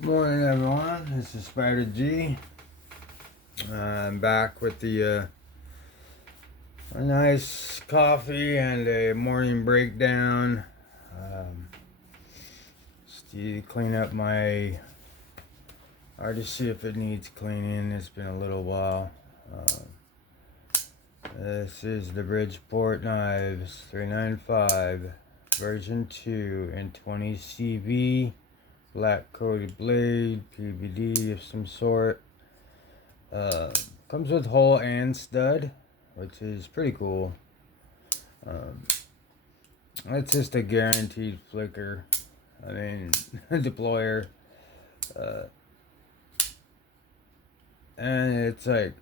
Good morning, everyone. This is Spider G. I'm back with a nice coffee and a morning breakdown. Just to clean up my. Or to see if it needs cleaning. It's been a little while. This is the Bridgeport knives 395 version 2 and 20 CV. Black coated blade, PVD of some sort. Comes with hole and stud, which is pretty cool. It's just a guaranteed flicker. I mean, deployer. And it's like,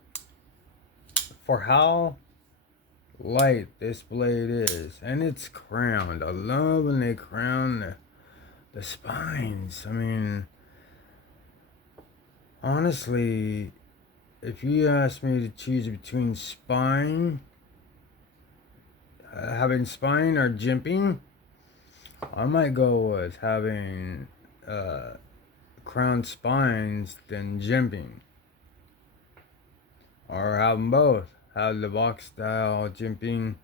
for how light this blade is, and it's crowned. I love when they crown the spines. I mean, honestly, if you ask me to choose between having spine or jimping, I might go with having crown spines than jimping. Or have them both. Have the box style jimping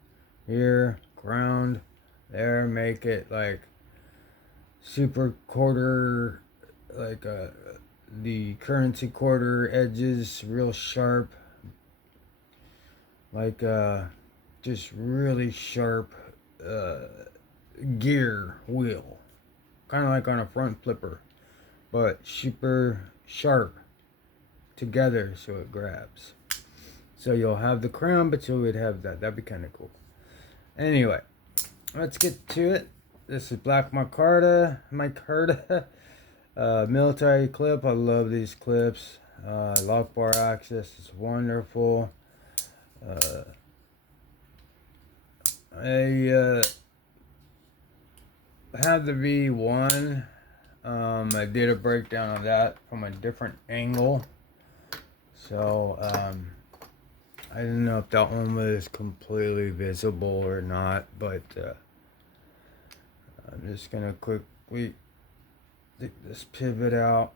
here, crowned there, make it like super quarter, like the currency quarter edges real sharp, like just really sharp gear wheel, kind of like on a front flipper, but super sharp together so it grabs. So you'll have the crown, but you would have that. That'd be kind of cool. Anyway, let's get to it. This is black micarta military clip. I love these clips. Lock bar access is wonderful. I have the V1. I did a breakdown of that from a different angle. So, I don't know if that one was completely visible or not, but I'm just going to quickly take this pivot out.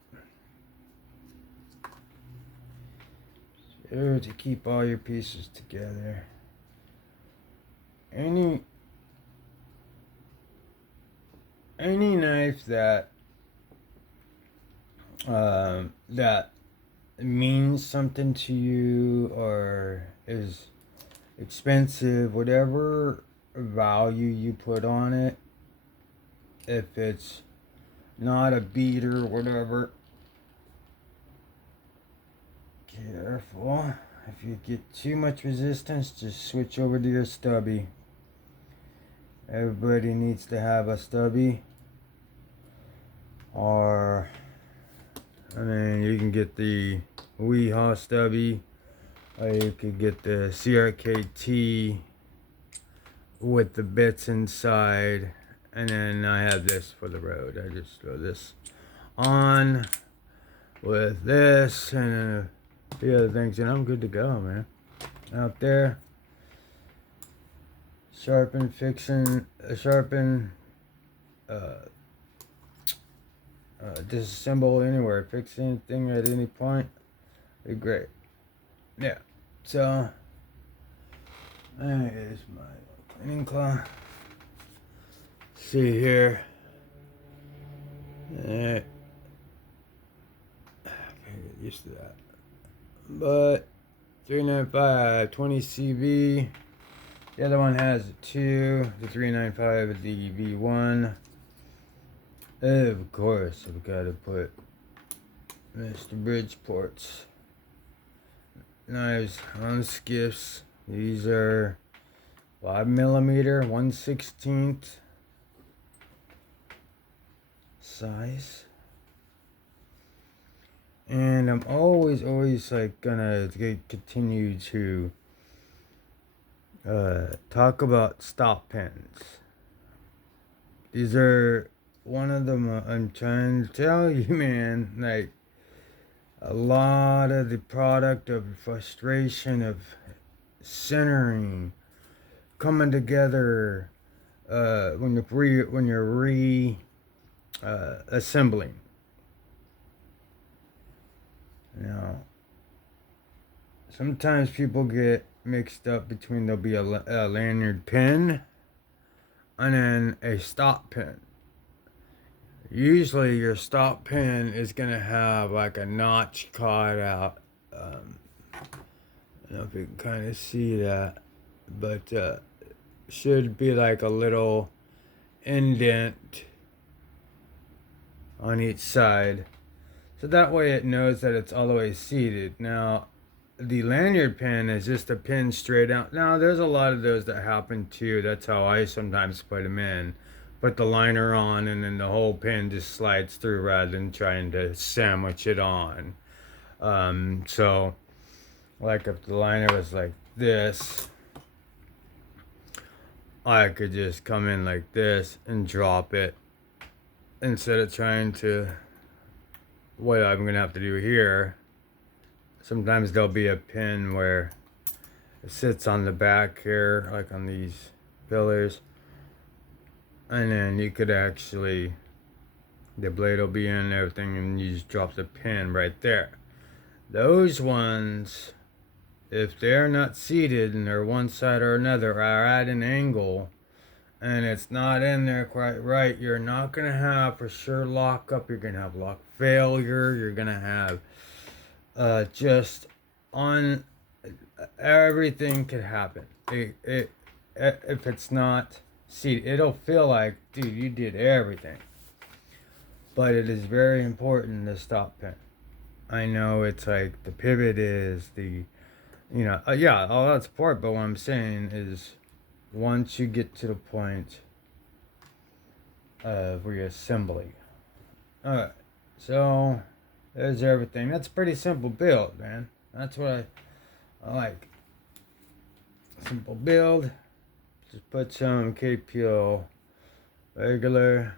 Sure to keep all your pieces together. Any knife that that means something to you or is expensive, whatever value you put on it, if it's not a beater, whatever, careful. If you get too much resistance, just switch over to your stubby. Everybody needs to have a stubby. Or, I mean, you can get the Weehaw stubby, or you could get the CRKT with the bits inside. And then I have this for the road. I just throw this on with this and the other things, and I'm good to go, man. Out there, sharpen, disassemble anywhere, fix anything at any point, be great. Yeah, so there is my cleaning cloth. See here. Alright. I can't get used to that. But 395, 20 CV. The other one has a 2. The 395 is the V1. Of course, I've got to put Mr. Bridgeport's knives on skiffs. These are 5mm, 1/16 size. And I'm always like gonna continue to talk about stop pins. These are one of them. I'm trying to tell you, man, like a lot of the product of frustration of centering, coming together when you're assembling. Now, sometimes people get mixed up between there'll be a lanyard pin and then a stop pin. Usually your stop pin is going to have like a notch cut out. I don't know if you can kind of see that, but should be like a little indent on each side. So that way it knows that it's all the way seated. Now, the lanyard pin is just a pin straight out. Now, there's a lot of those that happen too. That's how I sometimes put them in. Put the liner on and then the whole pin just slides through rather than trying to sandwich it on. So, like if the liner was like this, I could just come in like this and drop it instead of trying to, what I'm going to have to do here. Sometimes there'll be a pin where it sits on the back here, like on these pillars. And then you could actually, the blade will be in and everything, and you just drop the pin right there. Those ones, if they're not seated and they're one side or another, are at an angle, and it's not in there quite right, you're not going to have for sure lock up. You're going to have lock failure. You're going to have just on, everything could happen. If it's not seated, it'll feel like, dude, you did everything. But it is very important to stop pin. I know it's like the pivot is the, yeah, all that's important. But what I'm saying is, once you get to the point of reassembly. Alright, so there's everything. That's a pretty simple build, man. That's what I like. Simple build. Just put some KPL regular.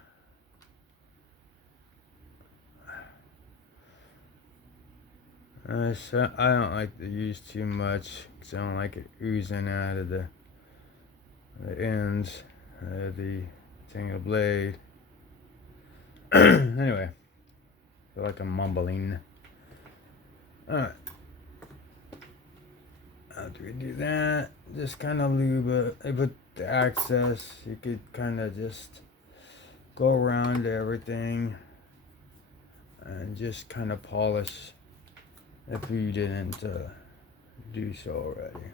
So I don't like to use too much because I don't like it oozing out of the ends of the thing of the blade. Anyway, I feel like I'm mumbling. Alright. After we do that, just kind of lube it with the access. You could kind of just go around everything and just kind of polish if you didn't do so already.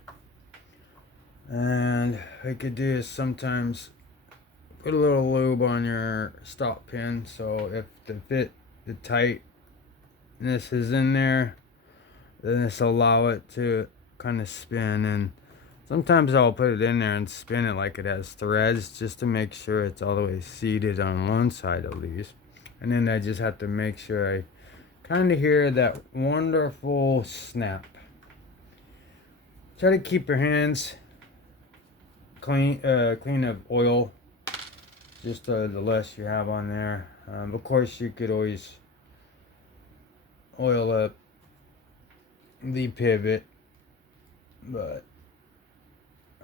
And what you could do is sometimes put a little lube on your stop pin, so if the tightness is in there, then this will allow it to kind of spin. And sometimes I'll put it in there and spin it like it has threads, just to make sure it's all the way seated on one side at least. And then I just have to make sure I kind of hear that wonderful snap. Try to keep your hands clean of oil, just the less you have on there. Of course, you could always oil up the pivot, but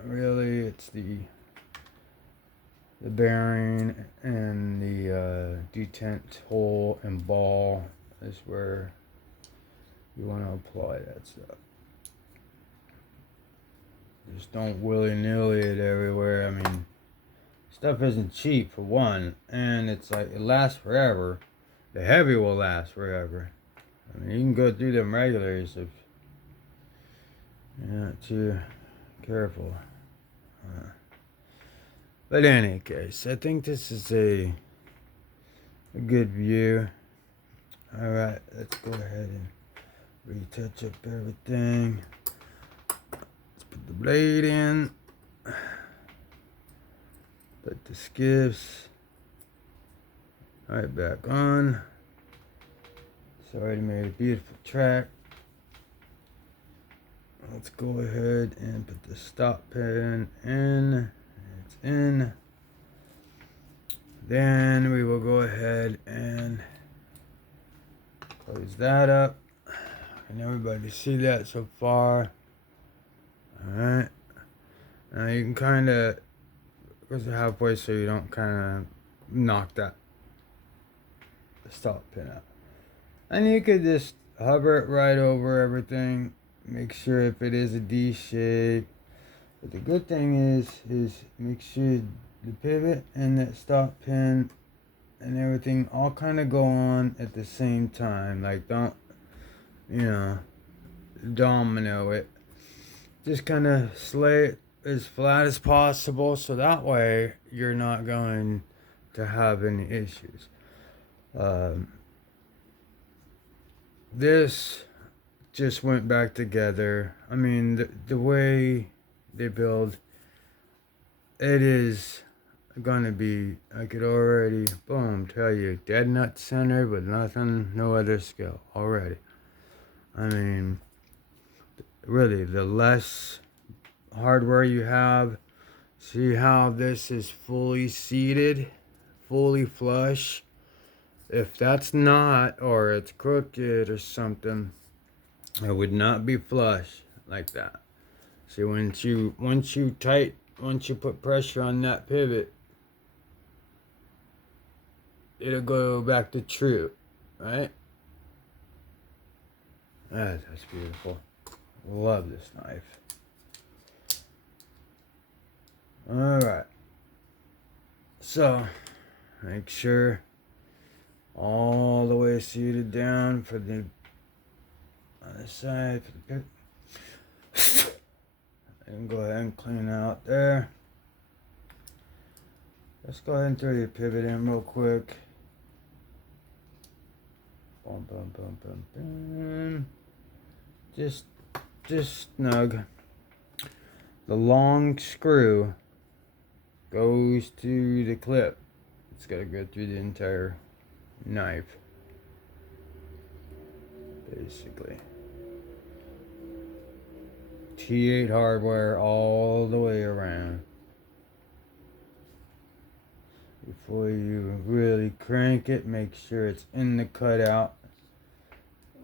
really it's the bearing and the detent hole and ball is where you want to apply that stuff. Just don't willy-nilly it everywhere. I mean, stuff isn't cheap for one, and it's like it lasts forever. The heavy will last forever. I mean, you can go through them regulars if you're not too careful. But in any case, I think this is a good view. Alright, let's go ahead and retouch up everything. Let's put the blade in. Put the skiffs right back on. It's already made a beautiful track. Let's go ahead and put the stop pin in. It's in. Then we will go ahead and close that up. Can everybody see that so far? Alright. Now you can kind of go halfway so you don't kind of knock that stop pin out. And you could just hover it right over everything. Make sure if it is a D shape. But the good thing is make sure the pivot and that stop pin and everything all kind of go on at the same time. Like, don't, you know, domino it. Just kind of slay it as flat as possible, so that way you're not going to have any issues. This just went back together. I mean, the way they build, it is gonna be, I could already, boom, tell you, dead nut center with nothing, no other skill already. I mean, really, the less hardware you have, see how this is fully seated, fully flush. If that's not, or it's crooked or something, it would not be flush like that. See, once you put pressure on that pivot, it'll go back to true, right? That's beautiful. Love this knife. Alright. So, make sure all the way seated down for the other side for the pivot. And go ahead and clean out there. Let's go ahead and throw your pivot in real quick. Boom, boom, boom, boom, boom. Just snug. The long screw goes to the clip. It's got to go through the entire knife, basically. T8 hardware all the way around. Before you really crank it, make sure it's in the cutout.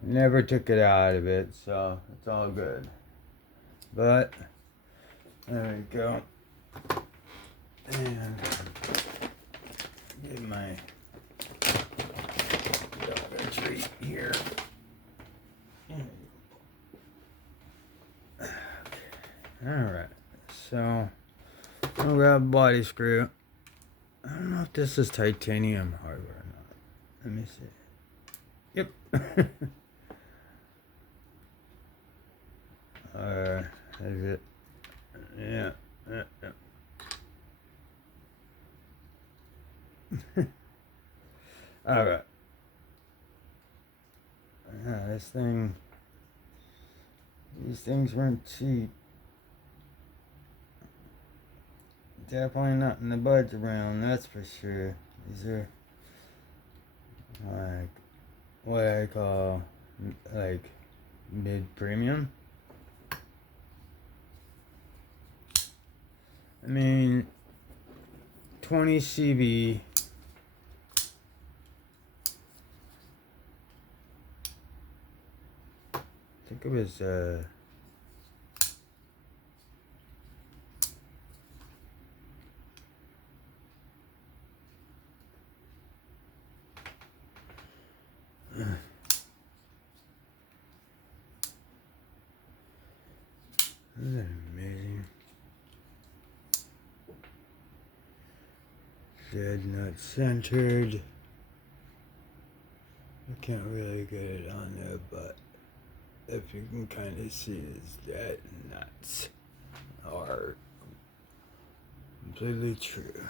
Never took it out of it, so it's all good. But there we go. And get my dog treat here. Alright, so I'll grab a body screw. I don't know if this is titanium hardware or not. Let me see. Yep. Is it? Yeah. Alright. These things weren't cheap. Definitely not in the budget realm, that's for sure. These are like what I call like mid-premium. I mean, 20 CV. I think it was isn't that amazing? Dead nut centered. I can't really get it on there, but if you can kind of see, it's dead nuts are completely true.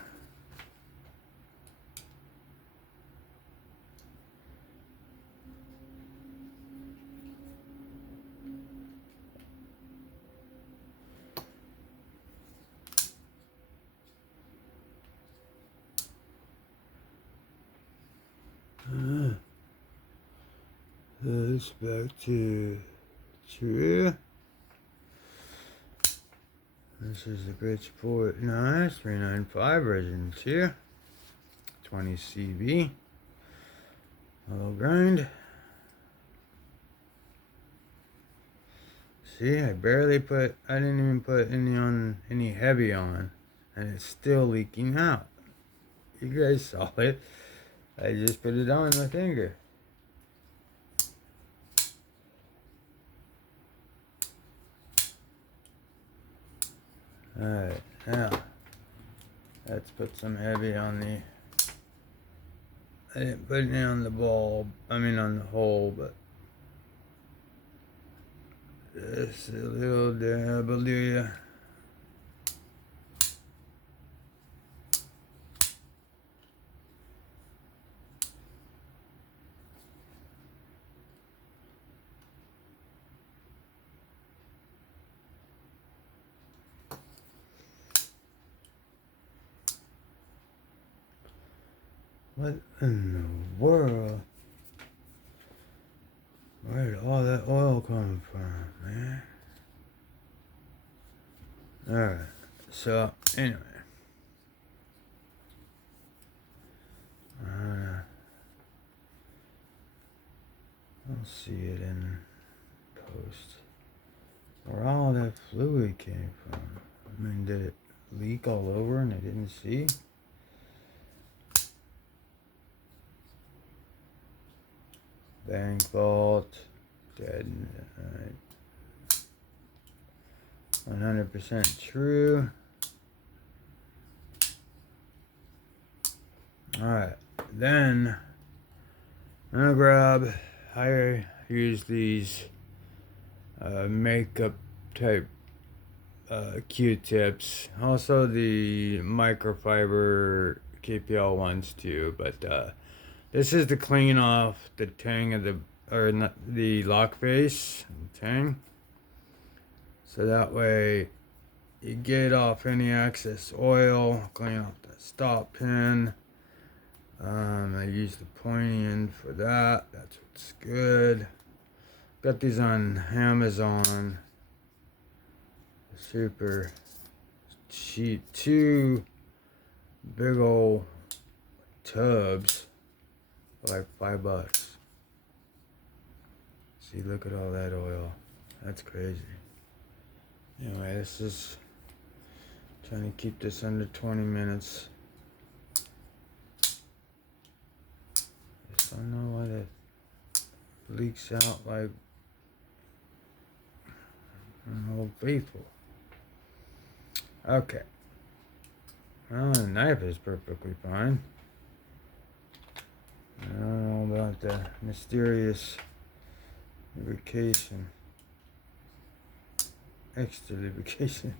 This back to true. This is the Bridgeport 395 version 2. 20 CV. Hollow grind. See, I didn't even put any heavy on, and it's still leaking out. You guys saw it. I just put it on my finger. Alright, now let's put some heavy on the. I didn't put it on the bulb, on the hole, but just a little dab will do ya. What in the world? Where did all that oil come from, man? Alright, so anyway. I'll see it in post. Where all that fluid came from. I mean, did it leak all over and I didn't see? Bank vault. Dead. Alright. 100% true. Alright. Then I'm gonna grab. I use these makeup type Q-tips. Also the microfiber KPL ones too. But this is to clean off the tang of the lock face tang. So that way you get off any excess oil, clean off the stop pin. I use the pointy end for that. That's what's good. Got these on Amazon. Super cheap. 2 big old tubs for like $5. See, look at all that oil. That's crazy. Anyway, this is trying to keep this under 20 minutes. I don't know why that leaks out like Old Faithful. Okay. Well, the knife is perfectly fine. I don't know about the mysterious lubrication. Extra lubrication.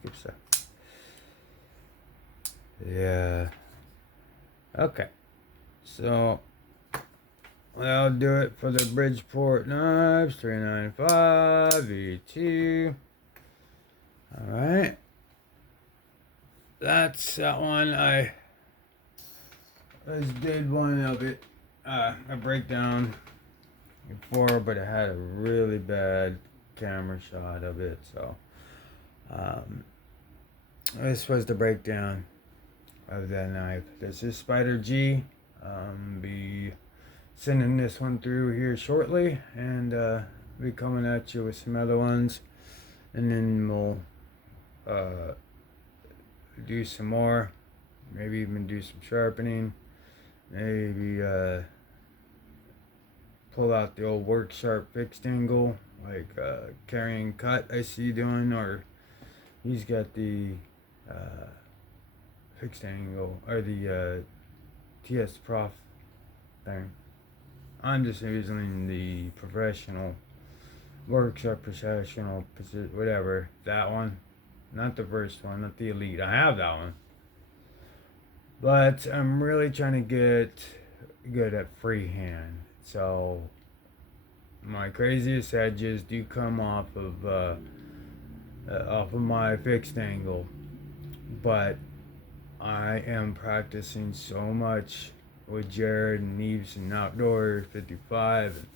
Yeah. Okay. So I'll do it for the Bridgeport knives, 395 V2. Alright. That's that one. I just did one of it, a breakdown before, but I had a really bad camera shot of it, so this was the breakdown of that knife. This is Spider G. Be sending this one through here shortly, and be coming at you with some other ones, and then we'll do some more, maybe even do some sharpening, maybe pull out the old work sharp fixed angle like Carrying Cut I see doing, or he's got the fixed angle, or the TS Prof thing. I'm just using the professional workshop, professional, whatever, that one, not the first one, not the elite. I have that one, but I'm really trying to get good at freehand. So my craziest edges do come off of my fixed angle, but I am practicing so much with Jared and Neves and Outdoor 55.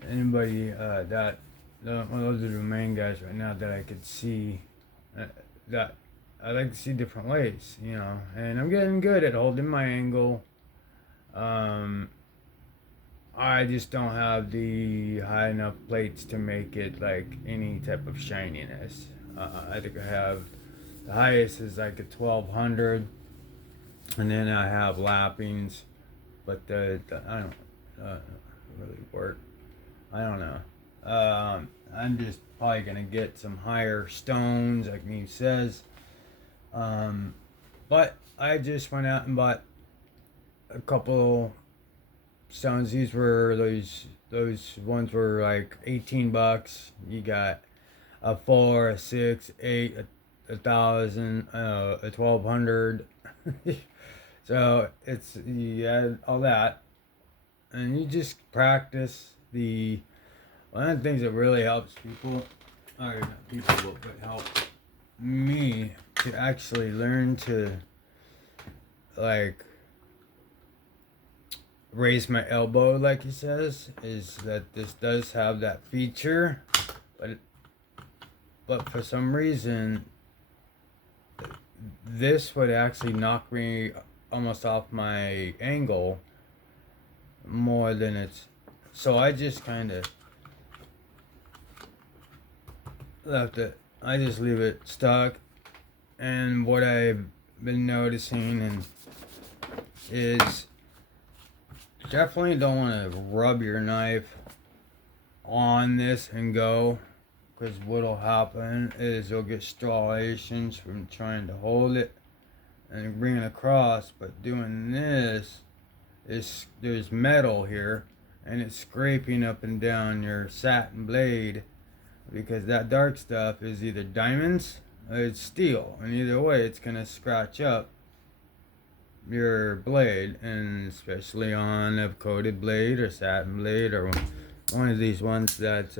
And anybody those are the main guys right now that I could see that I like to see different ways, you know. And I'm getting good at holding my angle. I just don't have the high enough plates to make it like any type of shininess. I think I have the highest is like a 1200, and then I have lappings, but I don't really work. I don't know. I'm just probably gonna get some higher stones, like he says, But I just went out and bought a couple stones. These were those ones were like $18. You got a 4, a 6, 8, a thousand, a 1200. So it's you add all that, and you just practice the. One of the things that really helps people, or not people, but help me to actually learn to like raise my elbow, like he says, is that this does have that feature, but for some reason this would actually knock me almost off my angle more than it's. So I just kind of left it. I just leave it stuck. And what I've been noticing is definitely don't want to rub your knife on this and go, because what'll happen is you'll get striations from trying to hold it and bring it across. But doing this is, there's metal here and it's scraping up and down your satin blade, because that dark stuff is either diamonds or it's steel, and either way it's gonna scratch up your blade, and especially on a coated blade or satin blade or one of these ones that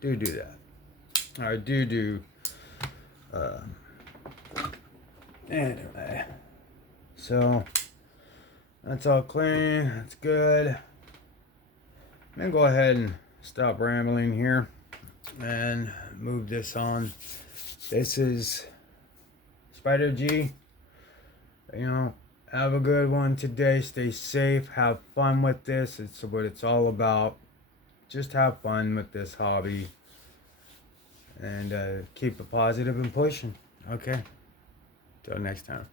do that, or do anyway. So that's all clean, that's good. I'm gonna go ahead and stop rambling here and move this on. This is Spider G. You know, have a good one today. Stay safe. Have fun with this. It's what it's all about. Just have fun with this hobby. And keep it positive and pushing. Okay. Till next time.